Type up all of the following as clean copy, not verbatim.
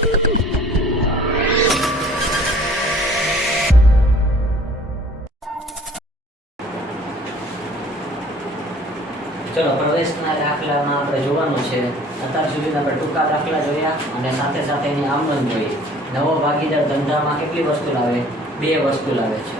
ચલો પ્રવેશના દાખલામાં આપણે જોવાનું છે. અત્યાર સુધી આપણે ટૂંકા દાખલા જોયા અને સાથે સાથે એની આમનોંધ જોઈ. નવો ભાગીદાર ધંધામાં કેટલી વસ્તુ લાવે? 2 વસ્તુ લાવે છે.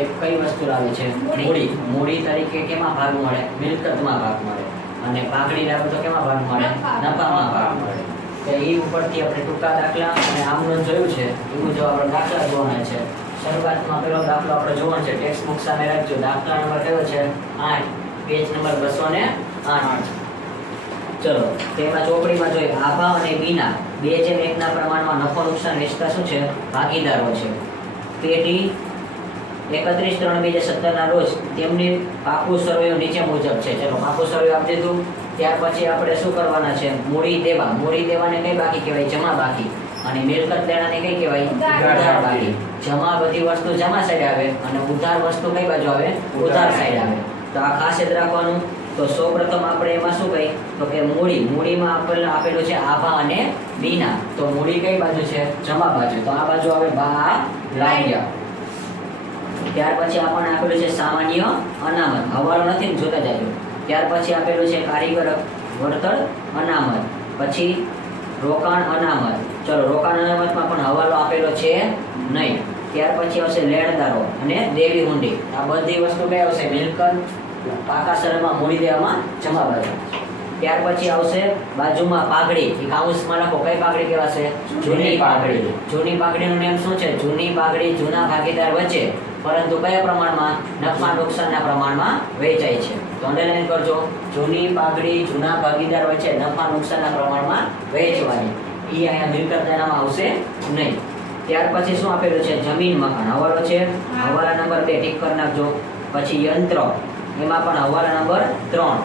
એક કઈ વસ્તુ લાવે છે? મૂડી. મૂડી તરીકે કેમાં ભાગ મળે? મિલકતમાં ભાગ મળે. અને પાઘડી લાવે તો કેમાં ભાગ મળે? નફામાં ભાગ મળે. તો એ ઉપરથી આપણે ટૂંકા દાખલા અને આમનોંધ જોયું છે. એવું જો આપણે દાખલા જોવાના છે. શરૂઆતમાં પહેલો દાખલો આપણે જોવાનો છે. ટેક્સ્ટ બુક સામે રાખજો. દાખલા નંબર કયો છે? 8. Page number 208. ચલો તેમાં ચોપડીમાં જોઈએ આભા અને બીના 2:1 ના પ્રમાણમાં નફો નુકસાન વેચતા શું છે? ભાગીદારો છે. પેઢી 31/3/2017 ના રોજ તેમની પાકું સરવૈયું નીચે મુજબ છે. ચલો પાકું સરવૈયું આપી દીધું. ત્યાર પછી આપણે શું કરવાના છે? મૂડી દેવા. મૂડી દેવાને કઈ બાકી કહેવાય? જમા બાકી. અને મિલકત લેણાને કઈ કહેવાય? ઉધાર બાકી. જમા બધી વસ્તુ જમા સાઈડ આવે અને ઉધાર વસ્તુ કઈ બાજુ આવે? ઉધાર સાઈડ આવે. તો આ ખાસ યાદ રાખવાનું. તો સૌપ્રથમ આપણે એમાં શું કહી તો કે મૂડી. મૂડીમાં આપેલું છે આભા અને બીના. તો મૂડી કઈ બાજુ છે? જમા બાજુ. તો આ બાજુ આવે બા લાવ્યા. ત્યાર પછી આપણને આપેલું છે સામાન્ય અનામત. હવાલો નથી ને, જોતા જાજો. ત્યાર પછી આપેલું છે કારીગર વળતર અનામત. પછી રોકાણ અનામત. ચલો રોકાણ અનામતમાં પણ હવાલો આપેલો છે નહીં. ત્યાર પછી આવશે લેણદારો અને દેવી હુંડી. આ બધી વસ્તુ કઈ આવશે? મિલકત પાકા સરળમાં મૂડી દેવામાં જમા બાજુ. ત્યાર પછી આવશે બાજુમાં પાઘડી. એ કાઉન્સમાં લખો. કઈ પાઘડી કહેવાશે? જૂની પાઘડી. જૂની પાઘડીનું નામ શું છે? જૂની પાઘડી જૂના ભાગીદાર વચ્ચે પરંતુ કયા પ્રમાણમાં? નફા નુકસાનના પ્રમાણમાં વેચાય છે. તો અંડરલાઈન કરજો. જૂની પાઘડી જૂના ભાગીદાર વચ્ચે નફા નુકસાનના પ્રમાણમાં વેચવાની. એ અહીંયા મિલકત લેણામાં આવશે નહીં. ત્યાર પછી શું આપેલું છે? જમીન મકાન. હવાલો છે. હવાલા નંબર 2 ટીક કરી નાખજો. પછી યંત્ર, એમાં પણ હવાલા નંબર 3.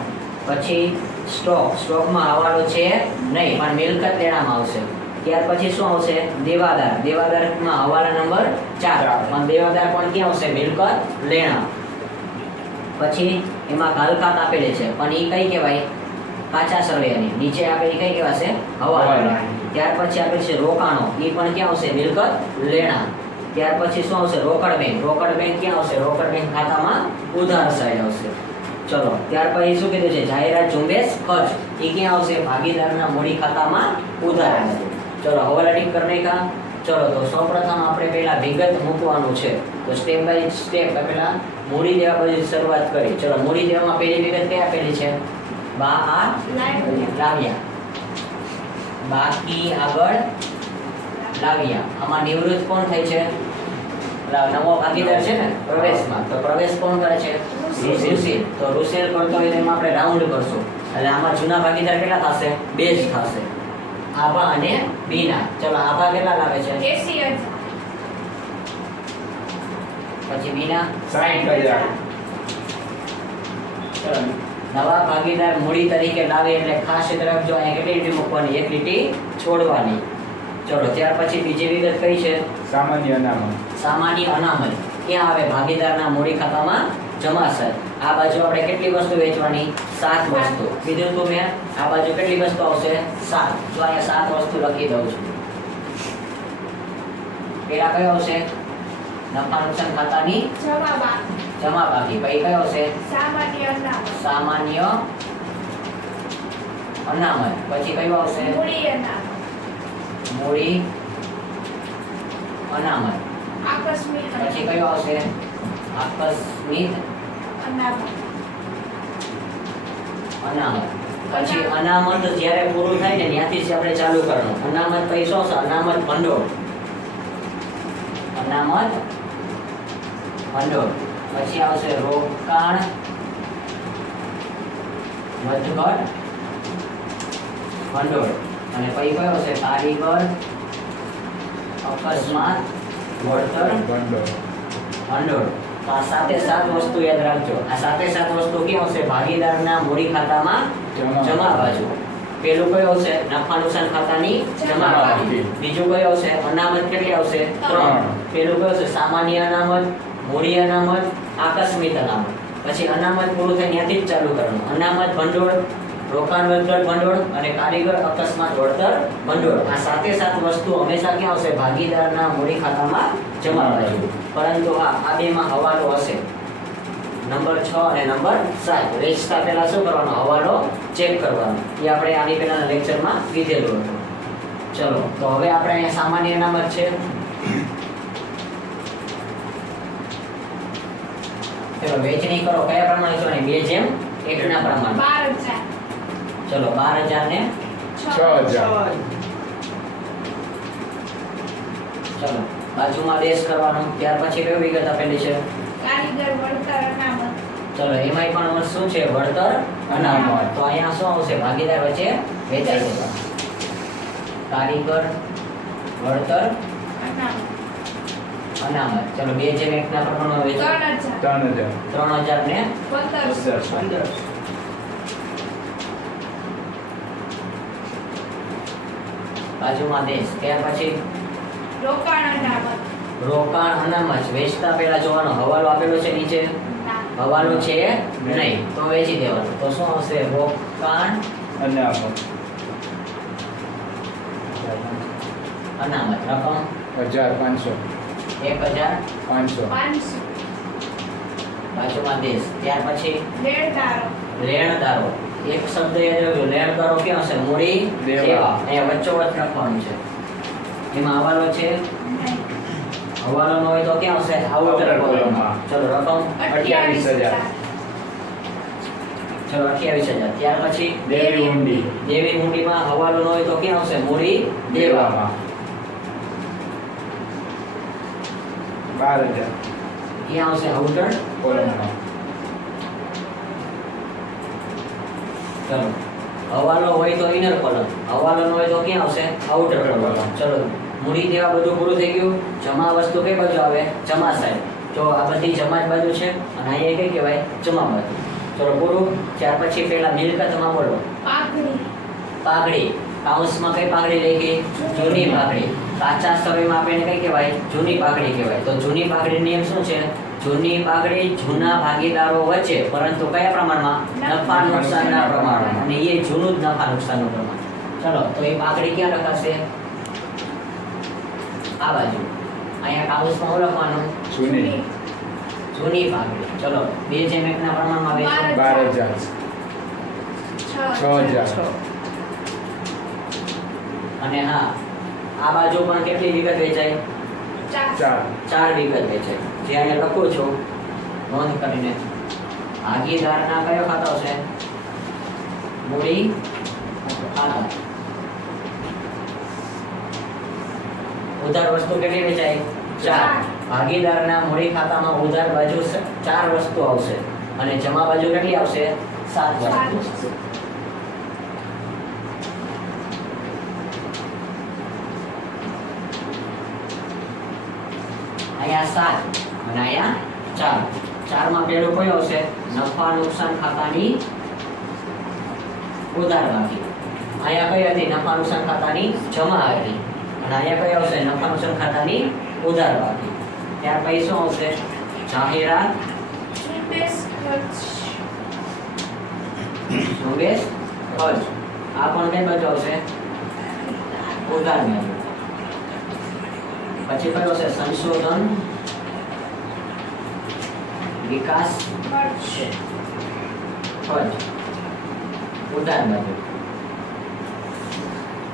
પછી સ્ટોક. સ્ટોકમાં હવાલો છે નહીં પણ મિલકત લેણામાં આવશે. ત્યાર પછી શું આવશે? દેવાદાર. દેવાદારમાં હવાલા નંબર 4 પણ દેવાદાર પણ ક્યાં આવશે? મિલકત લેણા. પછી એમાં ઘાલખાત આપેલી છે પણ એ કઈ કહેવાય? કાચા સરવૈયાની. નીચે આપેલી કઈ કહેવાશે? હવાલા. ત્યાર પછી આપેલું છે રોકાણો. એ પણ ક્યાં આવશે? મિલકત લેણા. ત્યાર પછી શું આવશે? રોકડ બેંક. રોકડ બેંક ક્યાં આવશે? રોકડ બેંક ખાતામાં ઉધાર સાઈડ આવશે. ચલો ત્યાર પછી શું કીધું છે? જાહેરાત ઝુંબેશ ખર્ચ. એ ક્યાં આવશે? ભાગીદારના મૂડી ખાતામાં ઉધાર આવશે. ચલો હવાલા ટીક કરી નાખ્યા. ચલો તો સૌપ્રથમ આપણે પહેલા વિગત મૂકવાનું છે. તો સ્ટેપ બાય સ્ટેપ પહેલા મૂડી દેવા પછી શરૂઆત કરી. ચલો મૂડી દેવામાં પહેલી વિગત કઈ આપેલી છે? બા લાવ્યા. બાકી આગળ લાવ્યા. આમાં નિવૃત્ત કોણ થાય છે? નવો ભાગીદાર છે ને પ્રવેશમાં. તો પ્રવેશ કોણ કરે છે? ઋષિલ. તો ઋષિલ કરતો હોય એમાં આપણે રાઉન્ડ કરશું. એટલે આમાં જૂના ભાગીદાર કેટલા થશે? 2 જ થશે. આભા અને બીના. ચલો આભા કેટલા લાવે છે? 80,000. પછી બીના 60,000. ચલો નવા ભાગીદાર મૂડી તરીકે લાવે એટલે ખાસ યાદ રાખજો. અહીંયા કેટલી લીટી મૂકવાની? 1 લીટી છોડવાની. ચલો ત્યાર પછી બીજી વિગત કઈ છે? સામાન્ય અનામત. સામાન્ય અનામત ક્યાં આવે? ભાગીદારના મૂડી ખાતામાં જમા છે. આ બાજુ આપણે કેટલી વસ્તુ વેચવાની? 7 વસ્તુ. કીધું તું મેં. આ બાજુ કેટલી વસ્તુ આવશે? 7. જો અહીંયા 7 વસ્તુ લખી દઉં છું. પેલા કયો આવશે? નફા નુકસાન ખાતાની જમા બાકી. જમા બાકી. પછી કયો આવશે? સામાન્ય અનામત. સામાન્ય અનામત. પછી કયું આવશે? મૂડી અનામત. મૂડી અનામત. આકસ્મિક પછી કયો આવશે? આકસ્મિક અનામત. અનામત. પછી અનામત જ્યારે પૂરું થાય ને ત્યાંથી જ આપણે ચાલુ કરવાનું. અનામત પછી શું આવશે? અનામત ભંડોળ. અનામત ભંડોળ. પછી આવશે રોકાણ વધઘટ ભંડોળ. અને પછી કયો આવશે? કારીગર અકસ્માત વળતર ભંડોળ. ભંડોળ. તો આ 7 વસ્તુ યાદ રાખજો. આ 7 વસ્તુ ક્યાં આવશે? ભાગીદારના મૂડી ખાતામાં જમા બાજુ. પેલું કયું આવશે? નફા નુકસાન ખાતાની જમા બાજુ. બીજું કયું આવશે? અનામત કેટલી આવશે? 3. પેલું કયું આવશે? સામાન્ય અનામત, મૂડી અનામત, આકસ્મિક અનામત. પછી અનામત પૂરું થાય ત્યાંથી જ ચાલુ કરવાનું. અનામત ભંડોળ રોકાણ વળતર ભંડોળ અને કારીગર અકસ્માત વળતર ભંડોળ. આ સાથે સાત વસ્તુ હંમેશા ક્યાં આવશે? ભાગીદારના મૂડી ખાતામાં જમા બાજુ. પરંતુ આ બેમાં હવાલો હશે. નંબર 6 અને નંબર 7 વેચતા પહેલા શું કરવાનો? હવાલો ચેક કરવાનો. એ આપણે આની પહેલાના લેક્ચરમાં કીધેલું હતું. ચલો તો હવે આપણે અહીંયા સામાન્ય અનામત છે. ચલો વેચણી કરો કયા પ્રમાણે કરવાની? 2:1 ના પ્રમાણે. 12,000. ચલો 12,000 ને 6,000. ચલો બાજુમાં ડેશ કરવાનો. ત્યાર પછી કઈ વિગત આપેલી છે? કારીગર વળતર અનામત. ચલો એમાંય પણ શું છે? વળતર અનામત. તો અહીંયા શું આવશે? ભાગીદાર વચ્ચે વેચાઈ જશે. કારીગર વળતર અનામત. અનામત. ચલો 2:1 ના પ્રમાણમાં વેચાય. 3,000. 3,000. 3,000 ને 15,000. બાજુમાં દેશ. ત્યાર પછી રોકાણ અનામત. રોકાણ અનામત. વેચતા પહેલા જોવાનો હવાલો આપેલો છે નીચે. ના. હવાલો છે નહીં તો વેચી દેવાનું. તો શું આવશે? રોકાણ અનામત. અનામત. રકમ 1,500. 1,500. 500. બાજુમાં દેશ. ત્યાર પછી લેણદારો. લેણદારો. એક શબ્દ યાદ રાખજો. લેણદારો ક્યાં હશે? મૂડી દેવા. દેવા. અહીંયા વચ્ચોવચ્ચ રાખવાનું છે. એમાં હવાલો છે. નહીં. હવાલો ન હોય તો ક્યાં હશે? આઉટર Outer કોલમમાં. ચલો રકમ 28,000. ચલો 28,000. ત્યાર પછી દેવી હુંડી. દેવી હુંડીમાં હવાલો ન હોય તો ક્યાં આવશે? મૂડી દેવા. દેવામાં 12,000. ક્યાં આવશે? આઉટર કોલમમાં. ચલો હવાલો હોય તો ઇનર કોલમ, હવાલો ન હોય તો ક્યાં આવશે? Outer column. ચલો મૂડી દેવા બધું પૂરું થઈ ગયું. જમા વસ્તુ કઈ બાજુ આવે? જમા સાઈડ. તો આ બધી જમા જ બાજુ છે અને અહીંયા કઈ કહેવાય? જમા બાજુ. ચલો પૂરું. ત્યાર પછી પેલા મિલકતમાં બોલો. પાઘડી. પાઘડી. કાઉન્સમાં કઈ પાઘડી લઈ ગઈ? જૂની પાઘડી. કાચા સમયમાં આપણે કઈ કહેવાય? જૂની પાઘડી કહેવાય. તો જૂની પાઘડી નિયમ શું છે? જૂની પાઘડી જૂના ભાગીદારો વચ્ચે, પરંતુ કયા પ્રમાણમાં? નફા નુકસાનના પ્રમાણમાં. અને એ જૂનું જ નફા નુકસાનનું પ્રમાણ. ચલો તો એ પાઘડી ક્યાં લખાશે? આ બાજુ. અહીંયા કાઉન્સમાં શું લખવાનું? જૂની. જૂની પાઘડી. ચલો 2:1 ના પ્રમાણમાં વેચો. 12,000. 6,000. અને હા આ બાજુ પણ કેટલી વિગત વેચાય? 4. 4 વિગત વેચાય. જે અહીંયા લખું છું નોંધ કરીને. ભાગીદારના કયો ખાતા છે? મૂડી ખાતા. ઉધાર વસ્તુ કેટલી વેચાય? 4. ભાગીદારના મૂડી ખાતામાં ઉધાર બાજુ 4 વસ્તુ આવશે અને જમા બાજુ કેટલી આવશે? 7 વસ્તુ. અહીંયા 7 અને અહીંયા 4. 4 માં પેલું કયું આવશે? નફા નુકસાન ખાતાની ઉધાર બાકી. અહીંયા કઈ હતી? નફા નુકસાન ખાતાની જમા હતી. અને અહીંયા કઈ આવશે? નફા નુકસાન ખાતાની ઉધાર બાકી. ત્યાર પછી શું આવશે? જાહેરાત ઝુંબેશ ખર્ચ. ઝુંબેશ ખર્ચ. આ પણ કઈ બાજુ આવશે? ઉધાર બાજુ. પછી કયો આવશે? સંશોધન વિકાસ ખર્ચ. ખર્ચ. ઉધાર બાજુ.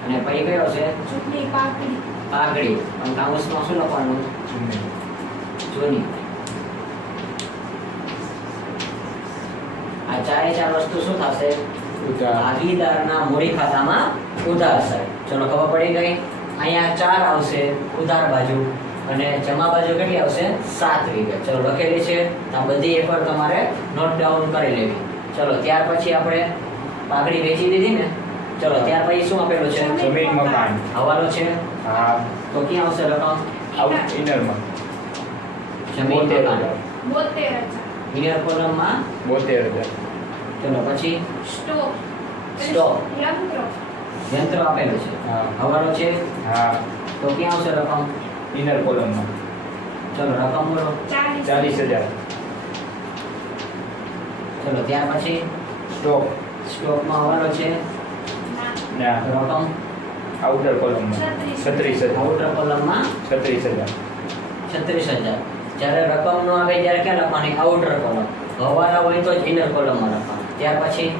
અને પછી કયો છે? જૂની પાઘડી. પાઘડી. પણ કાઉન્સમાં શું લખવાનું? જૂની. જૂની. આ ચારે ચાર વસ્તુ શું થશે? ઉધાર. ભાગીદારના મૂડી ખાતામાં ઉધાર સાઈડ. ચલો ખબર પડી ગઈ. અહીંયા 4 આવશે ઉધાર બાજુ અને જમા બાજુ કેટલી આવશે? 7 વિગત. ચલો લખેલી છે. આ બધી એકવાર તમારે નોટ ડાઉન કરી લેવી. ચલો ત્યાર પછી આપણે પાઘડી વેચી દીધી ને. ચલો ત્યાર પછી શું આપેલું છે? જમીન મકાન. હવાલો છે. હા. તો ક્યાં આવશે રકમ? આઉટ ઇનરમાં. જમીન મકાન. 72,000. ઇનર કોલમમાં. 72,000. ચલો પછી સ્ટોક. સ્ટોક. યંત્રો. યંત્ર આપેલું છે. હા. હવાલો છે. હા. તો ક્યાં આવશે રકમ? ઇનર કોલમમાં. ચલો રકમ બોલો. 40,000. 40,000. ચલો ત્યાર પછી સ્ટોક. સ્ટોકમાં હવાલો છે ના ના રકમ આઉટર કોલમમાં 36,000 આઉટર કોલમમાં 36,000 36,000. જ્યારે રકમ નો આવે ત્યારે ક્યાં લખવાની આઉટર કોલમ, હવાલા હોય તો જ ઇનર કોલમમાં લખવાનું. ત્યાર પછી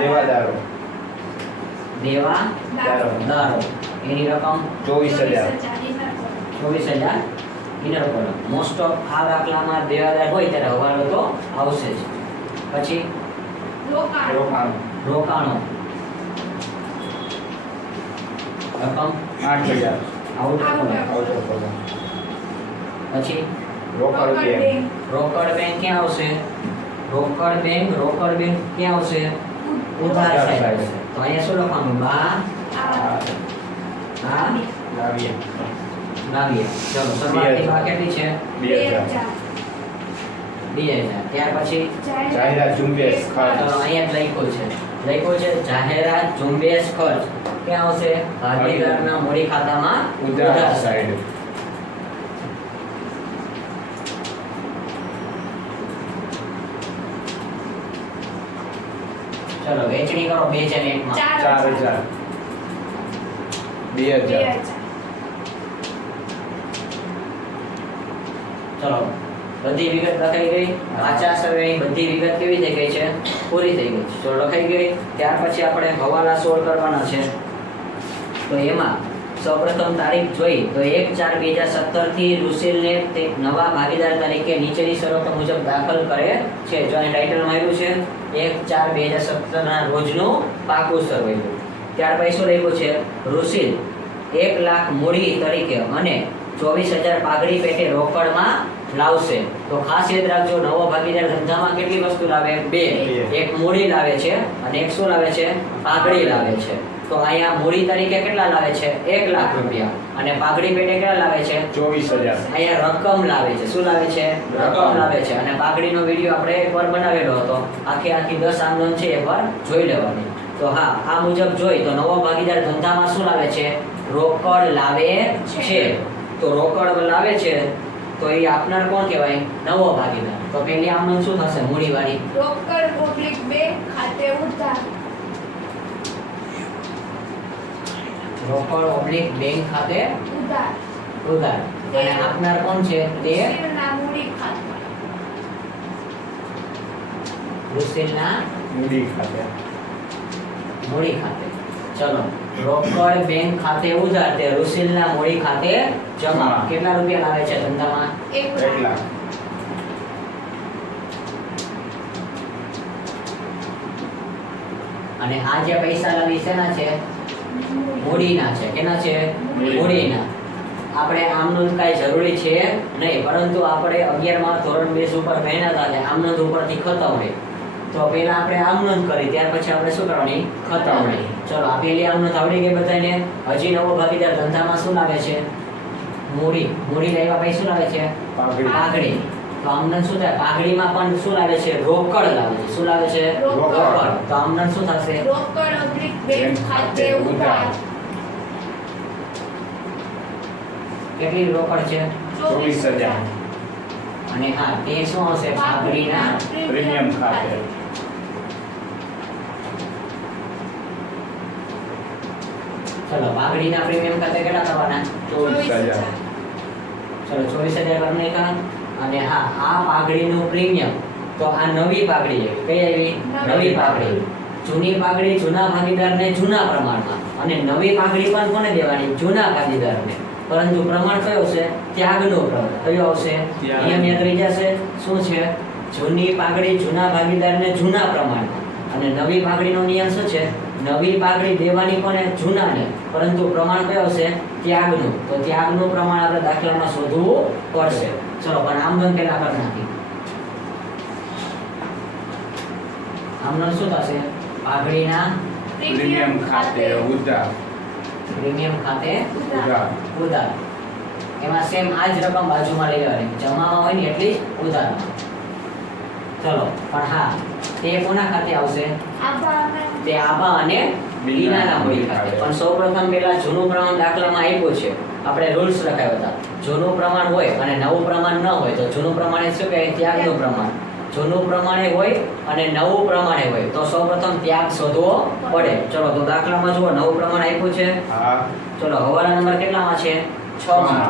દેવાદારો દેવાદારો એની રકમ 24,000 24,000 ઇનર કોલમ. મોસ્ટ ઓફ આ દાખલામાં દેવાદાર હોય ત્યારે હવાલો તો આવશે જ. પછી રોકાણ રોકાણો રકમ 8,000 આઉટર કોલમ. આઉટર કોલમ પછી રોકડ બેંક રોકડ બેંક ક્યાં આવશે? રોકડ બેંક ક્યાં આવશે? ઉધાર સાઈડ આવશે. તો અહીંયા શું લખવાનું? બા હા લાવીએ લાવીએ. ચલો શરૂઆતની બા કેટલી છે? 2,000 2,000. ત્યાર પછી જાહેરાત ઝુંબેશ ખર્ચ ચલો અહીંયા જ લખ્યું છે જાહેરાત ઝુંબેશ ખર્ચ ક્યાં આવશે? ભાગીદારના મૂડી ખાતામાં ઉધાર સાઈડ ચલો વેચણી કરો 2001 માં 4,000 2,000 ચલો બધી વિગત લખાઈ ગઈ. વાંચા સર્વેની બધી વિગત કેવી થઈ ગઈ છે? પૂરી થઈ ગઈ છે. ચલો લખાઈ ગઈ. ત્યાર પછી આપણે હવાલા સોલ્વ કરવાના છે. તો એમાં સૌપ્રથમ તારીખ જોઈ તો 1/4/2017 થી રુસિલને તે નવા ભાગીદાર તરીકે નીચેની શરતો મુજબ દાખલ કરે છે. જો અહીં ટાઇટલમાં આવ્યું છે 1/4/2017 ના રોજનું પાકું સર્વે. ત્યાર પછી શું લખ્યું છે? રુસિલ 1 લાખ મૂડી તરીકે અને 24,000 પાઘડી પેટે રોકડમાં લાવશે. તો ખાસ યાદ રાખજો, નવો ભાગીદાર ધંધામાં કેટલી વસ્તુ લાવે? બે. એક મૂડી લાવે છે અને એક શું લાવે છે? પાઘડી લાવે છે. તો અહીંયા મૂડી તરીકે કેટલા લાવે છે? 1 લાખ રૂપિયા અને પાઘડી પેટે કેટલા લાવે છે? 24,000 અહીંયા રકમ લાવે છે. શું લાવે છે? રકમ લાવે છે. અને પાઘડીનો વિડીયો આપણે એકવાર બનાવેલો હતો. આખી 10 આંદોલન છે, એકવાર જોઈ લેવાની. તો હા, આ મુજબ જોઈ તો નવો ભાગીદાર ધંધામાં શું લાવે છે? રોકડ લાવે છે. તો રોકડ લાવે છે તો એ આપનાર કોણ કહેવાય? નવો ભાગીદાર. તો પેલી આમનો શું થશે? મૂડીવાળી. રોકડ બેંક ખાતે ઉધાર. અને આપનાર કોણ છે? તે રુસિલના મૂડી ખાતે મૂડી ખાતે. ચલો રોકડ બેંક ખાતે ઉધાર તે રુસિલના મૂડી ખાતે જમા. કેટલા રૂપિયા લાવે છે ધંધામાં? 1 લાખ. અને આ જે પૈસા લાવી શેના છે? મૂડીના છે. કેના છે? મૂડીના. આપણે આમનોંધ કાંઈ જરૂરી છે નહીં, પરંતુ આપણે 11માં ધોરણ 2 ઉપર ભણ્યા હતા એટલે આમનોંધ ઉપરથી ખતવણી. તો પહેલા આપણે આમનોંધ કરી, ત્યાર પછી આપણે શું કરવાની? ખતવણી. ચલો આ પેલી આમનોંધ આવડી ગઈ બધાને. હજી નવો ભાગીદાર ધંધામાં શું લાવે છે? મૂડી. મૂડી લાવ્યા પછી શું લાવે છે? પાઘડી. તો આમનોંધ શું થાય? પાઘડીમાં પણ શું લાવે છે? રોકડ લાવે છે. શું લાવે છે? રોકડ. તો આમનોંધ શું થશે? કેટલી રોકડ છે? 24,000 અને હા, તે શું આવશે? પાઘડીના પ્રીમિયમ ખાતે ચલો પાઘડીના પ્રીમિયમ ખાતે કેટલા કરવાના? 24,000 ચલો 24,000 કરી નાખ્યા. અને હા, આ પાઘડીનું પ્રીમિયમ તો આ નવી પાઘડી છે. કઈ આવી? નવી પાઘડી. જૂની પાઘડી જૂના ભાગીદારને જૂના પ્રમાણમાં, અને નવી પાઘડી પણ કોને દેવાની? જૂના ભાગીદારને. પરંતુ પ્રમાણ કયો છે? ત્યાગનું પ્રમાણ. કયો આવશે? નિયમ યાદ રહી જશે. શું છે? જૂની પાઘડી જૂના ભાગીદારને જૂના પ્રમાણમાં, અને નવી પાઘડીનો નિયમ શું છે? નવી પાઘડી દેવાની કોને? જૂનાને. પરંતુ પ્રમાણ કયો આવશે? ત્યાગનું. તો ત્યાગનું પ્રમાણ આપણે દાખલામાં શોધવું પડશે. ચલો પણ આમનોંધ પહેલા કરી નાખી. આમનોંધ શું થશે? પાઘડીના પ્રીમિયમ ખાતે ઉધાર પ્રીમિયમ ખાતે ઉધાર ઉધાર. એમાં સેમ આ જ રકમ બાજુમાં લઈ લેવાની. જમામાં હોય ને એટલી જ ઉધારમાં. ચલો પણ હા, તે કોના ખાતે આવશે? તે આભા અને બીનાના મૂડી ખાતે. પણ સૌપ્રથમ પહેલા જૂનું પ્રમાણ દાખલામાં આપ્યું છે. આપણે રૂલ્સ લખાવ્યા હતા. જૂનું પ્રમાણ હોય અને નવું પ્રમાણ ન હોય તો જૂનું પ્રમાણ એ શું કહે? ત્યાગનું પ્રમાણ. જૂનું પ્રમાણે હોય અને નવું પ્રમાણે હોય તો સૌપ્રથમ ત્યાગ શોધવો પડે. ચલો તો દાખલામાં જુઓ નવું પ્રમાણ આપ્યું છે. હા ચલો હવાલા નંબર કેટલામાં છે? 6 માં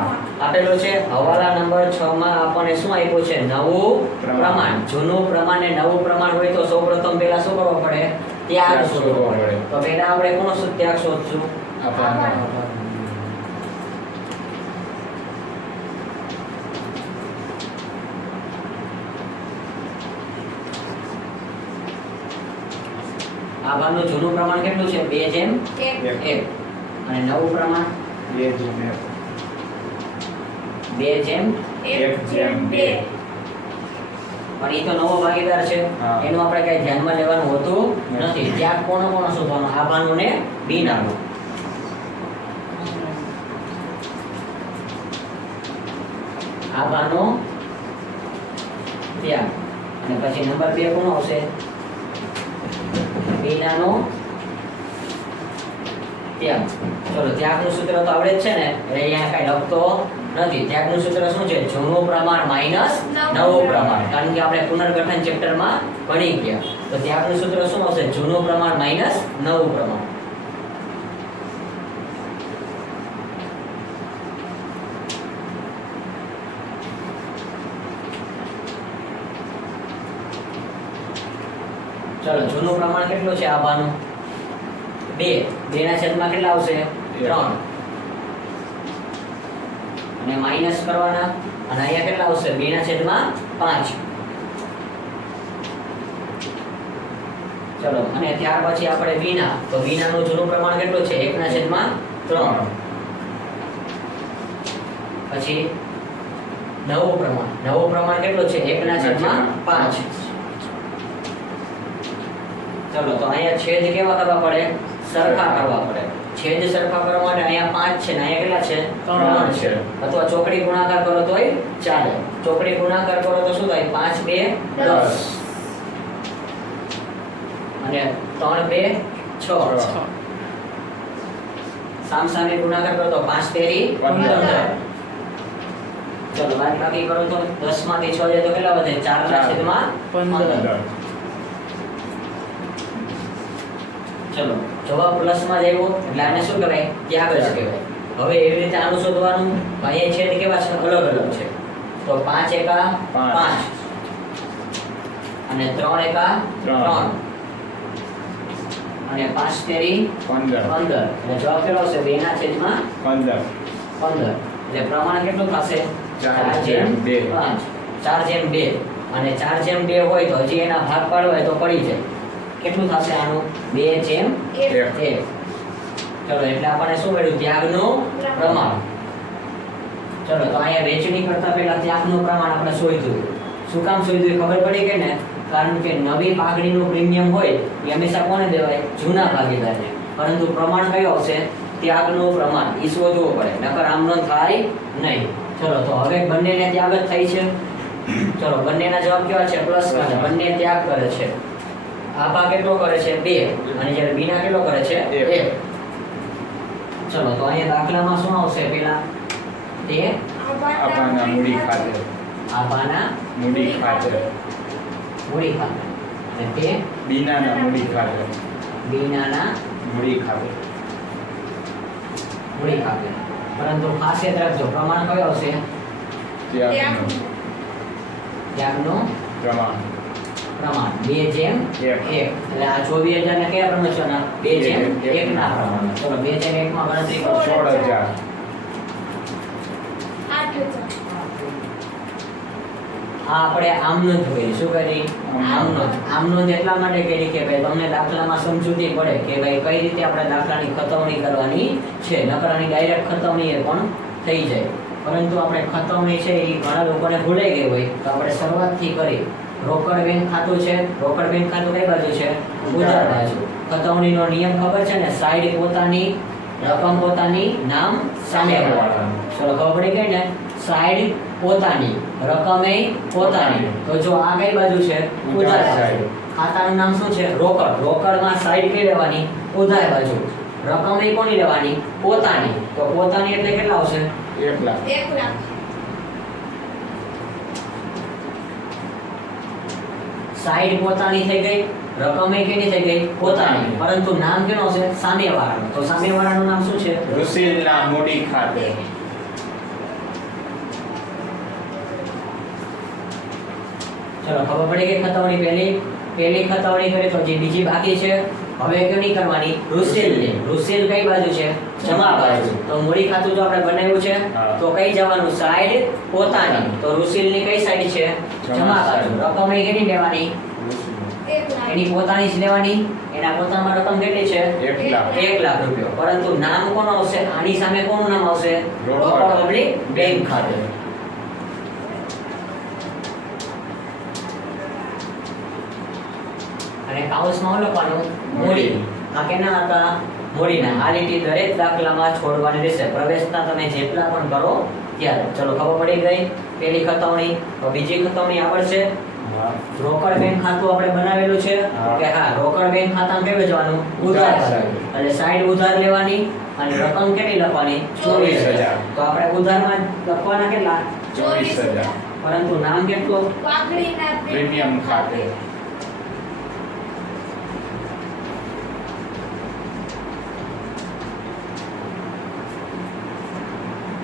આપેલો છે. હવાલા નંબર 6 માં આપણને શું આપ્યું છે? નવું પ્રમાણ. જૂનું પ્રમાણ ને નવું પ્રમાણ હોય તો સૌપ્રથમ પહેલા શું કરવો પડે? ત્યાગ શોધવો પડે. તો પહેલા આપણે કોનો ત્યાગ શોધશું? આભાનો. આભારનું જૂનું પ્રમાણ કેટલું છે? 2:1 એક. અને નવું પ્રમાણ 2:1. 2:1. પણ એ તો નવો ભાગીદાર છે. હા. એનું આપણે કઈ ધ્યાનમાં લેવાનું હોતું નથી. ત્યાગ કોનો શોધવાનો? આભાનું ને બીનાનું. આભાનો ત્યાગ અને પછી નંબર 2 કોનો આવશે? બીનાનો ત્યાગ. ચલો ત્યાગનું સૂત્ર તો આવડે જ છે ને, એટલે અહીંયા કઈ લખતો નથી. ત્યાગનું સૂત્ર શું છે? જૂનું પ્રમાણ માઈનસ નવું પ્રમાણ. કારણ કે આપણે પુનર્ગઠન ચેપ્ટરમાં ભણી ગયા. તો ત્યાગનું સૂત્ર શું આવશે? જૂનું પ્રમાણ માઈનસ નવું પ્રમાણ. ચલો જૂનું પ્રમાણ કેટલું છે આભાનું? 2. 2 ના છેદમાં કેટલા આવશે? 3. અને માઈનસ કરવાના અને અહીંયા કેટલા આવશે? 2 ના છેદમાં 5. ચલો અને ત્યાર પછી આપણે બીના. તો બીનાનું જૂનું પ્રમાણ કેટલું છે? 1 ના છેદમાં 3. પછી નવું પ્રમાણ કેટલું છે? 1 ના છેદમાં 5. ચલો તો અહીંયા છેદ કેવા કરવા પડે? સરખા કરવા પડે. છેદ સરખા કરવા માટે અહીંયા 5 છે ને અહીંયા કેટલા છે? 3 છે. અથવા ચોકડી ગુણાકાર કરો તોય ચાલે. ચોકડી ગુણાકાર કરો તો શું થાય? 5 2 10 અને 3 2 6. સામસામે ગુણાકાર કરો તો 5 તેરી 15. ચલો બાદબાકી કરો તો 10 માંથી 6 જાય તો કેટલા વધે? 4 ના છેદમાં 15. ચલો જવાબ પ્લસ માં જ આવ્યો એટલે આને શું કહેવાય? ત્યાગ જ કહેવાય. હવે એવી રીતે આનું શોધવાનું. અહીંયા છેદ કેવા છે? અલગ અલગ છે. તો 5 એકા 5 અને 3 એકા 3 અને 5 તેરી 15. એટલે જવાબ કેટલો આવશે? 2 ના છેદમાં 15. 15. એટલે પ્રમાણ કેટલું થશે? 4:2. 4:2. અને 4:2 હોય તો હજી એના ભાગ પાડવા હોય તો પડી જાય. કેટલું થશે આનું? 2:1. ચલો એટલે આપણને શું મળ્યું? ત્યાગનું પ્રમાણ. ચલો તો અહીંયા વેચણી કરતા પહેલા ત્યાગનું પ્રમાણ આપણે શોધ્યું. શું કામ શોધ્યું એ ખબર પડી ગઈ ને? કારણ કે નવી પાઘડીનું પ્રીમિયમ હોય એ હંમેશા કોને દેવાય? જૂના ભાગીદારને. પરંતુ પ્રમાણ કયું આવશે? ત્યાગનું પ્રમાણ. એ શોધવું પડે, નકર આમ ન થાય નહીં. ચલો તો હવે બંનેને ત્યાગ જ થાય છે. ચલો બંનેના જવાબ કેવા છે? પ્લસ માં. બંને ત્યાગ કરે છે. આભા કેટલો કરે છે? 2. અને જ્યારે બીના કેટલો કરે છે? 1. ચલો તો અહીંયા દાખલામાં શું આવશે? પેલા તે આભાના મૂડી ખાતે. આભાના મૂડી ખાતે. મૂડી ખાતે. અને તે બીનાના મૂડી ખાતે. બીનાના મૂડી ખાતે. મૂડી ખાતે. પરંતુ ખાસ યાદ રાખજો પ્રમાણ કયું આવશે? ત્યાગનું ત્યાગનું પ્રમાણ. પ્રમાણ 2:1. એટલે આ 24,000 ને કયા પ્રમાણમાં? 2:1 ના પ્રમાણમાં. ચલો 2:1 માં ગણતરી કરો. 16,000. 8,000. આ આપણે આમનો જ કરી. શું કરી? આમનો જ એટલા માટે કરી કે ભાઈ તમને દાખલામાં સમજૂતી પડે કે ભાઈ કઈ રીતે આપણે દાખલાની ખતવણી કરવાની છે. નકરાની ડાયરેક્ટ ખતવણી એ પણ થઈ જાય. પરંતુ આપણે ખતવણી છે એ ઘણા લોકોને ભૂલાઈ ગઈ હોય તો આપણે શરૂઆતથી કરી. રોકડ બેંક ખાતું છે. રોકડ બેંક ખાતું કઈ બાજુ છે? ઉધાર બાજુ. ખતવણીનો નિયમ ખબર છે ને? સાઈડ પોતાની, રકમ પોતાની, નામ સામેવાળાનું. ચલો ખબર પડી ગઈ ને? સાઈડ પોતાની, રકમે પોતાની. તો જો આ કઈ બાજુ છે? ઉધાર બાજુ. ખાતાનું નામ શું છે? રોકડ. રોકડમાં સાઈડ કઈ લેવાની? ઉધાર બાજુ. રકમ એ કોની લેવાની? પોતાની. તો પોતાની એટલે કેટલા આવશે? 1 લાખ. 1 લાખ. સાઈડ પોતાની થઈ ગઈ, રકમ એ કેની થઈ ગઈ પોતાની, પરંતુ નામ કેનો છે સામેવાળાનું. તો સામેવાળાનું નામ શું છે? રુસિલના મૂડી ખાતે. ચલો ખબર પડી ગઈ ખતવણી પહેલી ખતવણી કરી તો જે બીજી બાકી છે હવે કેની કરવાની? રુસિલની. રુસિલ કઈ બાજુ છે? જમા બાજુ. તો મૂડી ખાતું જો આપણે બનાવ્યું છે હા. તો કઈ જવાનું? સાઈડ પોતાની. તો રુસિલની કઈ સાઈડ છે? જમા બાજુ. રકમ એ કેની લેવાની? એક લાખ. એની પોતાની જ લેવાની. એના પોતામાં રકમ કેટલી છે? 1 લાખ. 1 લાખ રૂપિયા. પરંતુ નામ કોનું આવશે? આની સામે કોનું નામ આવશે? રોકડ. રોકડ ઓબ્લિક બેંક ખાતું. અને કાઉન્સમાં લખવાનું મૂડી. આ કેના હતા? મૂડીના. આ રીતે દરેક દાખલામાં છોડવાની રહેશે. પ્રવેશના તમે જેટલા પણ કરો ત્યારે. ચલો ખબર પડી ગઈ પહેલી ખતવણી. તો બીજી ખતવણી આવડશે. હા. રોકડ બેંક ખાતું આપણે બનાવેલું છે હા. કે હા રોકડ બેંક ખાતામાં કેવું જવાનું? ઉધાર સાઈડ. એટલે સાઈડ ઉધાર લેવાની અને રકમ કેટલી લખવાની? 24,000. તો આપણે ઉધારમાં લખવાના કેટલા? 24,000. પરંતુ નામ કેટલું? પાઘડીના પ્રીમિયમ ખાતે.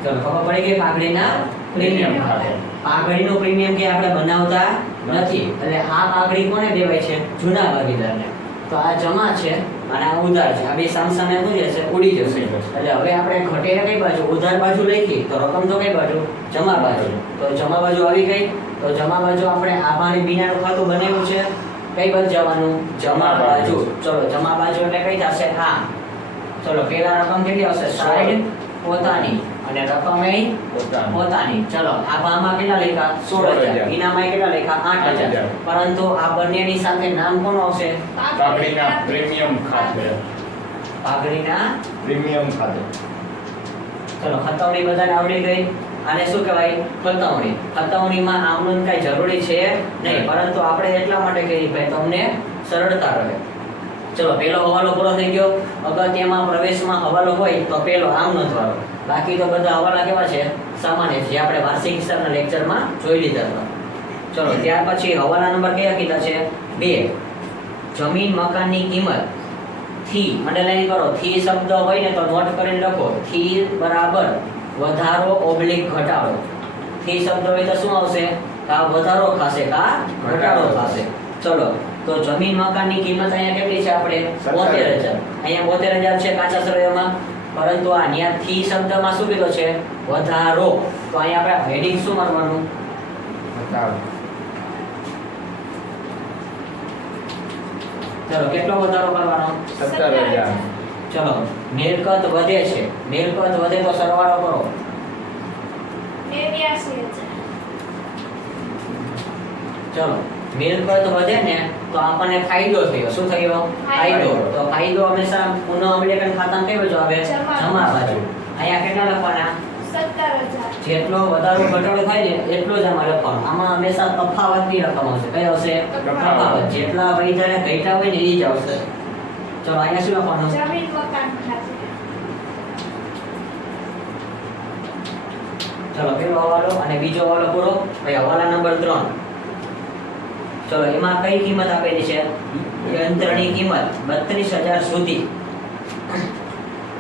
ચલો ખબર પડી ગઈ પાઘડીના પ્રીમિયમ ખાતે. પાઘડીનું પ્રીમિયમ કે આપણે બનાવતા નથી. એટલે આ પાઘડી કોને દેવાય છે? જૂના ભાગીદારને. તો આ જમા છે અને આ ઉધાર છે. આ બે સામસામે શું જશે? ઉડી જશે. એટલે હવે આપણે ઘટે કઈ બાજુ? ઉધાર બાજુ લખી તો રકમ તો કઈ બાજુ? જમા બાજુ. તો જમા બાજુ આવી ગઈ. તો જમા બાજુ આપણે આભાની બીનાનું ખાતું બનાવ્યું છે. કઈ બાજુ જવાનું? જમા બાજુ. ચલો જમા બાજુ એટલે કઈ થશે? આ. ચલો પેલા રકમ કેટલી આવશે? સાઈડ પોતાની અને રકમ એ પોતાનું. પોતાની. ચલો આભામાં કેટલા લખ્યા? 16,000. 16,000. ઇનામમાં કેટલા લખ્યા? 8,000. 8,000. પરંતુ આ બંનેની સાથે નામ કોનું આવશે? પાઘડીના પ્રીમિયમ ખાતે. પાઘડીના. પ્રીમિયમ ખાતે. ચલો ખતવણી બધાને આવડી ગઈ. આને શું કહેવાય? ખતવણી. ખતવણીમાં આમનું કઈ જરૂરી છે નહીં, પરંતુ આપણે એટલા માટે કહીએ ભાઈ તમને સરળતા રહે. ચલો પહેલો હવાલો પૂરો થઈ ગયો. અગત્યમાં પ્રવેશમાં હવાલો હોય તો પહેલો આમ નોંધવાનો. બાકી તો બધા હવાલા કેવા છે? સામાન્ય છે, જે આપણે વાર્ષિક હિસાબના લેક્ચરમાં જોઈ લીધા હતા. ચલો ત્યાર પછી હવાલા નંબર કયા કીધા છે? 2. જમીન મકાનની કિંમત થી અંડરલાઈન કરો. થી શબ્દ હોય ને તો નોટ કરીને લખો. થી બરાબર વધારો ઓબ્લિક ઘટાડો. થી શબ્દ હોય તો શું આવશે? કા વધારો થશે કા ઘટાડો થશે. ચલો તો જમીન મકાનની કિંમત અહીંયા કેટલી છે? આપણે 72,000. અહીંયા 72,000 છે કાચા સરવૈયામાં. પરંતુ આ ન્યા થી શબ્દમાં શું કીધો છે? વધારો. તો અહીંયા આપણે હેડિંગ શું મારવાનું? બતાવો. ચલો કેટલો વધારો કરવાનો? 17,000. ચલો મિલકત વધે છે. મિલકત વધે તો સરવાળો કરો. 82,000. ચલો મિલકત વધે ને તો આપણને ફાયદો થયો. શું થયો? ફાયદો. તો ફાયદો હંમેશા પુનઃ અવલોકન ખાતામાં કઈ બાજુ આવે? જમા. જમા બાજુ. અહીંયા કેટલા લખવાના? 17,000. જેટલો વધારો ઘટાડો થાય ને એટલો જ આમાં લખવાનું. આમાં હંમેશા તફાવતની રકમ આવશે. કઈ આવશે? તફાવત. જેટલા વૈધાને ઘટ્યા હોય ને એ જ આવશે. ચલો અહીંયા શું લખવાનું? જમીન મકાન ખાતે. ચલો પેલો હવાલો અને બીજો હવાલો પૂરો. ભાઈ હવાલા નંબર 3. ચલો એમાં કઈ કિંમત આપેલી છે? યંત્રની કિંમત 32,000 સુધી.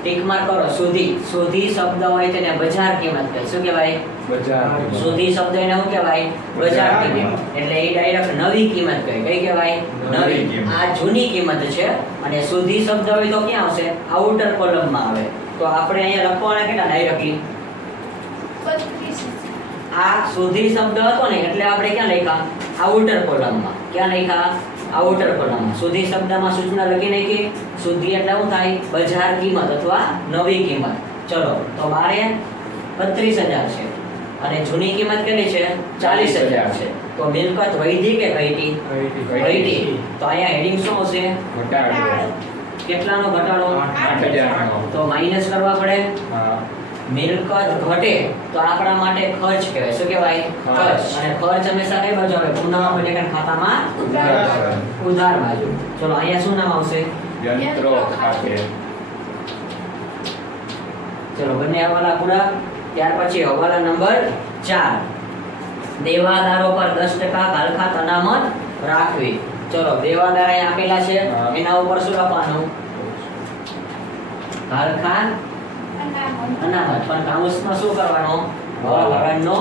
ટીક માર્ક કરો. સુધી. સુધી શબ્દ હોય તેને બજાર કિંમત કહે. શું કહેવાય? બજાર. સુધી શબ્દ એને શું કહેવાય? બજાર કિંમત. એટલે એ ડાયરેક્ટ નવી કિંમત કહે. કઈ કહેવાય? નવી નવી. કિંમત. આ જૂની કિંમત છે. અને સુધી શબ્દ હોય તો ક્યાં આવશે? આઉટર કોલમમાં આવે. તો આપણે અહીંયા લખવાના કેટલા ડાયરેક્ટલી? 32,000. આ સુધી શબ્દ હતો ને એટલે આપણે ક્યાં લખ્યા? આઉટર કોલમમાં. ક્યાં લખ્યા? આઉટર કોલમમાં. સુધી શબ્દમાં સૂચના લખી નાખી. સુધી એટલે શું થાય? બજાર કિંમત અથવા નવી કિંમત. ચલો તો મારે 32,000 છે અને જૂની કિંમત કેટલી છે? 40,000 છે. તો મિલકત વધી કે ઘટી? ઘટી. તો અહીંયા હેડિંગ શું આવશે? ઘટાડો. કેટલાનો ઘટાડો? 8,000 નો. તો માઈનસ કરવા પડે. હા. મિલકત ઘટે તો આપણા માટે ખર્ચ કહેવાય. શું કહેવાય? ખર્ચ. અને ખર્ચ હંમેશા કઈ બાજુ આવે? પુનઃ અવલોકન ખાતામાં ઉધાર. ઉધાર બાજુ. ચલો અહીંયા શું નામ આવશે? યંત્રો ખાતે. ચલો બંને હવાલા પૂરા. ત્યાર પછી હવાલા નંબર 4. દેવાદારો પર 10% ઘાલખાત અનામત રાખવી. ચલો દેવાદાર અહીંયા આપેલા છે, હા. એના ઉપર શું લખવાનું? હરખાન અનામત. અનામત. પણ કાઉન્સમાં શું કરવાનો? હરણનો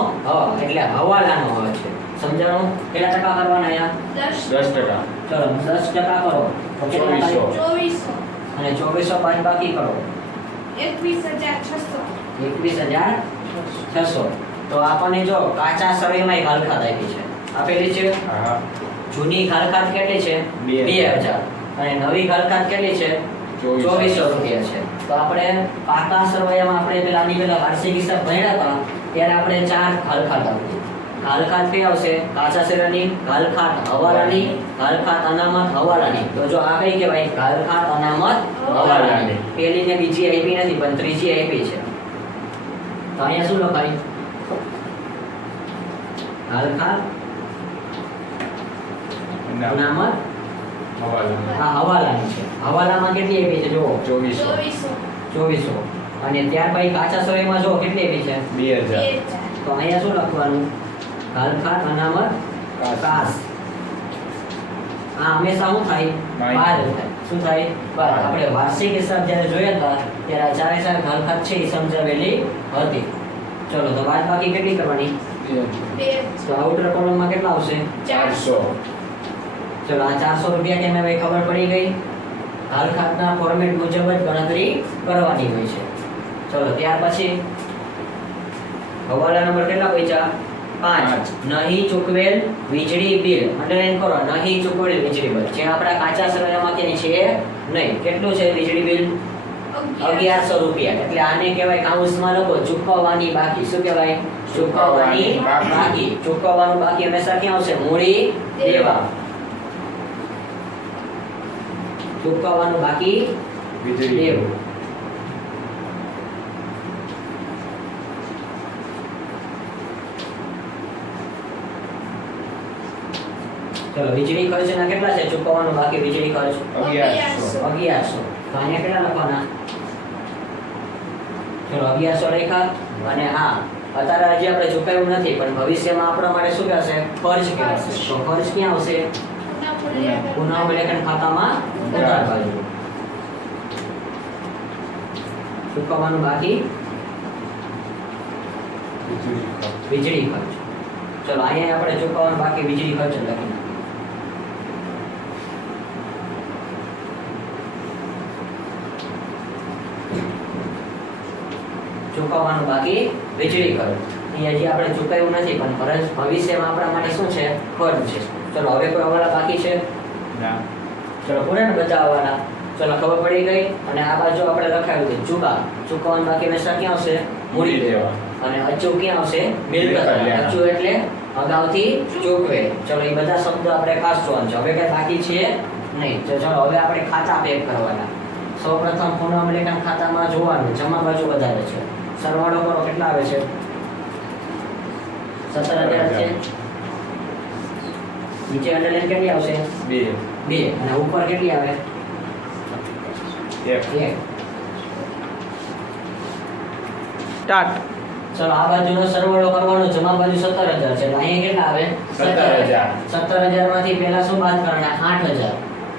એટલે હવાલાનો હ છે. સમજાણું? કેટલા ટકા કરવાના અહીંયા? 10. 10%. ચલો 10% કરો તો કેટલા થાય? 2400. અને 2400 બાદ બાકી કરો 21,600. 21,600. તો આપણને જો કાચા સળીમાં એક હલખાત આપી છે, આપેલી છે. હા. જૂની હલખાત કેટલી છે? 2000. 2000. અને નવી હલખાત કેટલી છે? 2400 રૂપિયા છે. તો આપણે પાકા સરવૈયામાં આપણે પેલા આની પેલા વાર્ષિક હિસાબ ભણ્યા હતા ત્યારે આપણે 4 હલખાત આપી. હલખાત કઈ આવશે? કાચા સળિયાની હલખાત, હવાલાની હલખાત, અનામત, હવાલાની. તો જો આ કઈ કહેવાય? હલખાત, અનામત, હવાલાની. પેલી ને બીજી આપી નથી પણ ત્રીજી આપી છે. તો અહીંયા શું લખાય? હલખાત, અનામત, હવાલા. આ હવાલાની છે. હવાલામાં કેટલી આપી છે? જુઓ 2400. 2400. અને ત્યાર પછી કાચા સળિયામાં જો કેટલી આપી છે? 2000. 2,000. તો અહીંયા શું લખવાનું? હલખાત, અનામત, કાસ. આ હંમેશા શું થાય? બાદ. બાદ થાય. શું થાય? બાદ. આપણે વાર્ષિક હિસાબ જ્યારે જોયા હતા ત્યારે આ ચારે ચાર હલખાત છે એ સમજાવેલી હતી. ચલો તો બાદ બાકી કેટલી કરવાની? 2,000. તો આઉટર કોલમમાં કેટલા આવશે? 400. ચલો આ 400 રૂપિયા કેમ હવે ખબર પડી ગઈ? હલખાતના ફોર્મેટ મુજબ જ ગણતરી કરવાની હોય છે. ચલો ત્યાર પછી હવાલા નંબર કેટલા પૈસા? 5. નહીં ચૂકવેલ વીજળી બિલ. અંડરલાઈન કરો, નહીં ચૂકવેલ વીજળી બિલ. જે આપણા કાચા સળિયામાં કે છે નહીં. કેટલું છે વીજળી બિલ? 1100 રૂપિયા. એટલે આને કહેવાય કાઉન્સમાં લખો ચૂકવવાની બાકી. શું કહેવાય? ચૂકવવાની બાકી. ચૂકવવાનું બાકી હંમેશા ક્યાં આવશે? મૂડી દેવા. ચૂકવવાનું બાકી વીજળી. દેવું. ચલો વીજળી ખર્ચના કેટલા છે? ચૂકવવાનું બાકી વીજળી ખર્ચ 1100. 1100. તો અહીંયા કેટલા લખવાના? ચલો 1100 લખ્યા. અને હા, અત્યારે હજી આપણે ચૂકવ્યું નથી પણ ભવિષ્યમાં આપણા માટે શું કહેશે? ખર્ચ કહેશે. તો ખર્ચ ક્યાં આવશે? પુનઃમૂલ્યાંકન ખાતામાં ઉધાર બાજુ. ચૂકવવાનું બાકી વીજળી ખર્ચ. વીજળી ખર્ચ. ચલો અહીંયા આપણે ચૂકવવાનું બાકી વીજળી ખર્ચ લખી નાખીએ. ચૂકવવાનું બાકી વીજળી ખર્ચ. અહીંયા હજી આપણે ચૂકવ્યું નથી પણ ખર્ચ ભવિષ્યમાં આપણા માટે શું છે? ખર્ચ છે. ચલો હવે કોઈ હવાલા બાકી છે? ના. ચલો પૂરા ને બધા હવાલા. ચલો ખબર પડી ગઈ. અને આ બાજુ આપણે લખાવ્યું છે ચૂકા. ચૂકવવાનું બાકી હંમેશા ક્યાં આવશે? મૂડી દેવા. અને અચૂક ક્યાં આવશે? મિલકત. અચૂક એટલે અગાઉથી ચૂકવે. ચલો એ બધા શબ્દો આપણે ખાસ જોવાનું છે. હવે કઈ બાકી છે નહીં. તો ચલો હવે આપણે ખાતા પેક કરવાના. સૌપ્રથમ પુનઃમૂલ્યાંકન ખાતામાં જોવાનું જમા બાજુ વધારે છે. સરવાળો કરો કેટલા આવે છે? 17,000 છે. નીચે અંડરલાઈન કેટલી આવશે? 2. 2. અને ઉપર કેટલી આવે? 1. 1. સ્ટાર્ટ. ચલો આ બાજુનો સરવાળો કરવાનો. જમા બાજુ 17,000 છે. તો અહીંયા કેટલા આવે? 17,000. 17,000 માંથી પહેલા શું બાદ કરવાના? 8,000.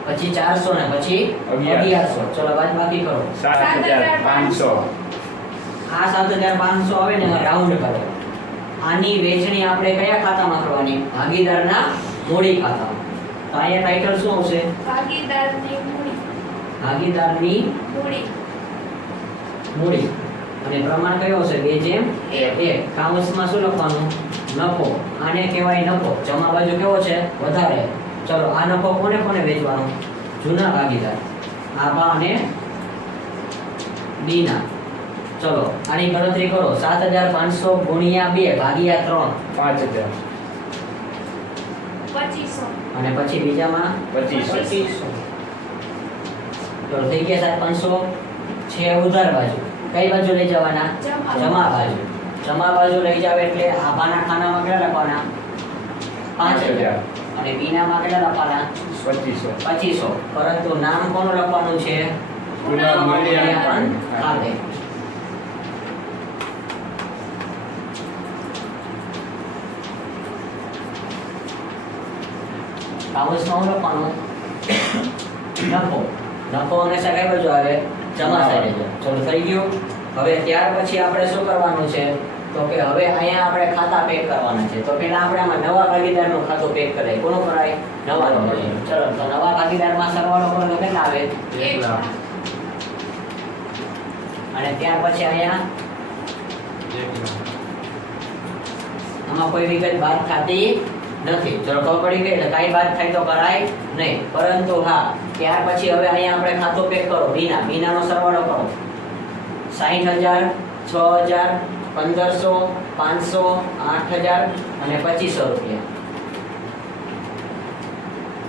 પછી 400 ને પછી 1100. ચલો બાદ બાકી કરો. 7,500. આ 7,500 આવે ને રાઉન્ડ કરો. આની વેચણી આપણે કયા ખાતામાં કરવાની? ભાગીદારના મૂડી ખાતામાં. તો અહીંયા ટાઇટલ શું આવશે? ભાગીદારની મૂડી. ભાગીદારની મૂડી. મૂડી. અને પ્રમાણ કયો આવશે? 2:1. કાઉન્સમાં શું લખવાનું? નફો. આને કહેવાય નફો. જમા બાજુ કેવો છે? વધારે. ચલો આ નફો કોને કોને વેચવાનો? જૂના ભાગીદાર આભા અને બીના. ચલો આની ગણતરી કરો. 7,500 ગુણ્યા 2 ભાગ્યા 3 5,000. 2,500. અને પછી બીજામાં 2500. તો થઈ ગયા 7,500. છે ઉધાર બાજુ. કઈ બાજુ લઈ જવાના? જમા. જમા બાજુ. જમા બાજુ લઈ જાવ એટલે આભાના ખાનામાં કેટલા લખવાના? 5,000. અને બીનામાં કેટલા લખવાના? 2500. 2500. પરંતુ નામ કોનું લખવાનું છે? પુનઃમૂલ્યાંકન ખાતે. કાઉન્સમાં શું લખવાનું? નફો. નફો હંમેશા કઈ બાજુ આવે? જમા સાઈડે. ચલો થઈ ગયું. હવે ત્યાર પછી આપણે શું કરવાનું છે? તો કે હવે અહીંયા આપણે ખાતા પેક કરવાના છે. તો પહેલા આપણે આમાં નવા ભાગીદારનું ખાતું પેક કરાય. કોનું કરાય? નવાનું કરાય. ચલો તો નવા ભાગીદારમાં સરવાળો કરો તો કેટલા આવે? 1 લાખ. અને ત્યાર પછી અહીંયા 1 લાખ. આમાં કોઈ વિગત બાદ થતી નથી. ચલો ખબર પડી ગઈ. એટલે કાંઈ બાદ થાય તો કરાય નહીં. પરંતુ હા, ત્યાર પછી હવે અહીંયા આપણે ખાતું પેક કરો. બીનાનો સરવાળો કરો. 60,000, 6,000, 1,500, 500, 8,000 અને 2,500 રૂપિયા.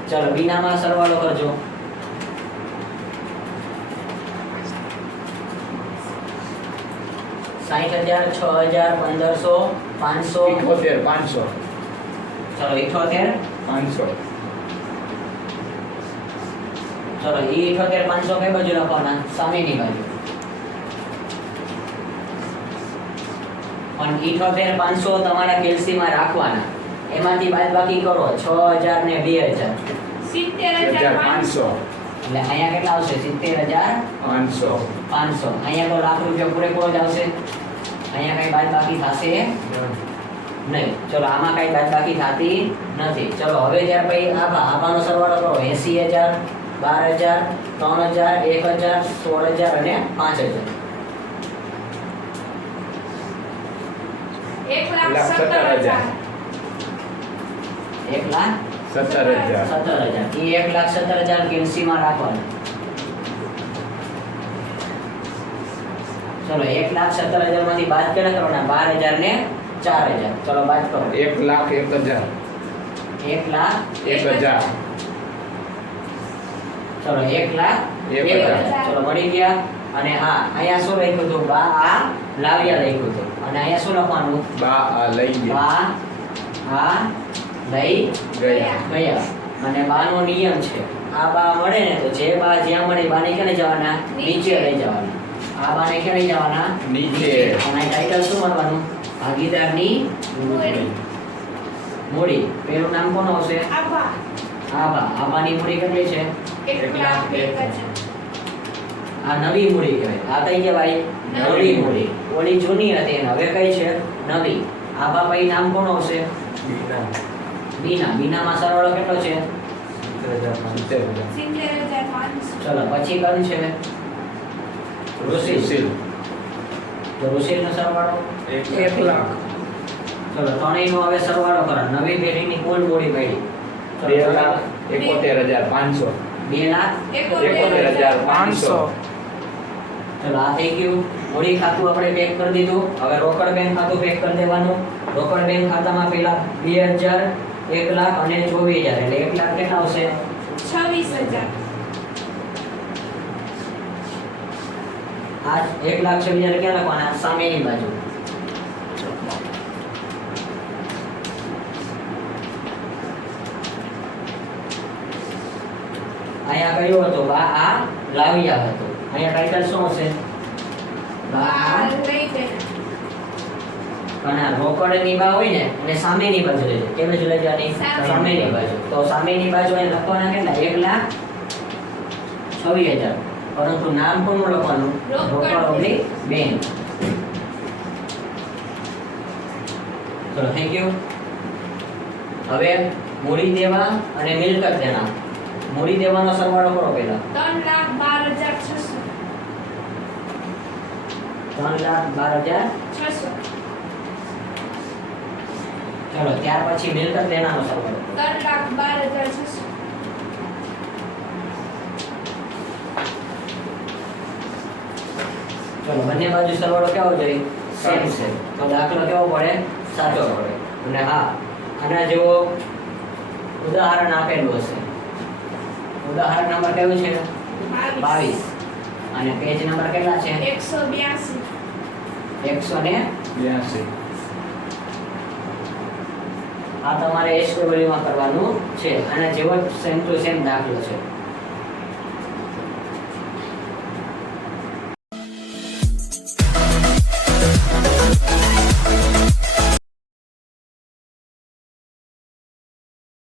ચલો બીનામાં સરવાળો કરજો. 60,000, 6,000, 1,500, 500. 78, 500. ચલો 78. 500. ચલો એ 78, 500 કઈ બાજુ લખવાના? સામેની બાજુ. પણ 78, 500 તમારા કેલ્સીમાં રાખવાના. એમાંથી બાદબાકી કરો 6,000 ને 2,000. 70,500. એટલે અહીંયા કેટલા આવશે? 70,500. 500. અહીંયા તો લાખ રૂપિયા પૂરેપૂરો જ આવશે. અહીંયા કઈ બાદબાકી થશે નહીં. ચલો આમાં કઈ બાદબાકી થતી નથી. ચલો હવે ત્યાર પછી આભાનો સરવાળો કરો. 80,000, 12,000, 3,000, 1,000, 16,000 અને 5,000. 1,17,000. 17,000. 1,17,000. એ 1,17,000 કેલ્સીમાં રાખવાના. ચલો 1,17,000 માંથી બાદ કેટલા કરવાના? 12,000 ને 4,000. ચલો બાદ કરો. 1,01,000. 1,01,000. 1,000. ચલો 1,01,000. ચલો મળી ગયા. અને હા, અહીંયા શું લખ્યું હતું? બા આ લાવ્યા લખ્યું હતું. અને અહીંયા શું લખવાનું? બા આ લઈ ગયા. બા આ લઈ ગયા. ગયા. અને બાનો નિયમ છે, આ બા મળે ને તો જે બા જ્યાં મળે બાને ક્યાં લઈ જવાના? નીચે લઈ જવાના. આ બાને ક્યાં લઈ જવાના? નીચે. અને ટાઇટલ શું મળવાનું? ભાગીદારની મૂડી. મૂડી. પેલું નામ કોનું આવશે? આભા. આભા. આભાની મૂડી કેટલી છે? 1,01,000. આ નવી મૂડી કહેવાય. આ કઈ કહેવાય? નવી મૂડી. ઓલી જૂની હતી અને હવે કઈ છે? નવી. આભા પછી નામ કોનું આવશે? બીના. બીનામાં સરવાળો કેટલો છે? 70,000. 70,500. ચલો પછી કયું છે? ઋષિલ. સુશીલ. તો ઋષિલનો સરવાળો 1 લાખ. ચલો ત્રણેયનો હવે સરવાળો કરો. નવી પેઢીની કુલ મૂડી મળી. 2,71,500. 2,71,500. ચલો આ થઈ ગયું. મૂડી ખાતું આપણે પેક કરી દીધું. હવે રોકડ બેંક ખાતું પેક કરી દેવાનું. રોકડ બેંક ખાતામાં પેલા 2,000, 1 લાખ અને 24,000. એટલે 1 લાખ કેટલા આવશે? 26,000. આ 1,26,000 ક્યાં લખવાના? સામેની બાજુ. અહીંયા કયું હતું? બા આ લાવ્યા હતું. અહીંયા ટાઇટલ શું હશે? બા આ. લઈ ગયા. પણ આ રોકડની બા હોય ને એટલે સામેની બાજુ લઈ જાય. કે બાજુ લઈ જવાની? સામેની. સામેની બાજુ. તો સામેની બાજુ અહીં લખવાના કેટલા? 1,26,000. પરંતુ નામ કોનું લખવાનું? રોકડ રોકડ બેંક. ચલો થઈ ગયું. હવે મૂડી દેવા અને મિલકત દેના. મૂડી દેવાનો સરવાળો કરો પહેલા. 3,12,600. 3,12,600. 600. ચલો ત્યાર પછી મિલકત દેનાનો સરવાળો. 3,12,600. ચલો બંને બાજુ સરવાળો કેવો જોઈએ? સેમ છે. તો દાખલો કેવો પડે? સાચો પડે. અને હા, આના જેવો ઉદાહરણ આપેલું હશે. ઉદાહરણ નંબર કેવું છે? 22. અને પેજ નંબર કેટલા છે? 182. 182. આ તમારે SW માં કરવાનું છે. આના જેવો સેમ ટુ સેમ દાખલો છે.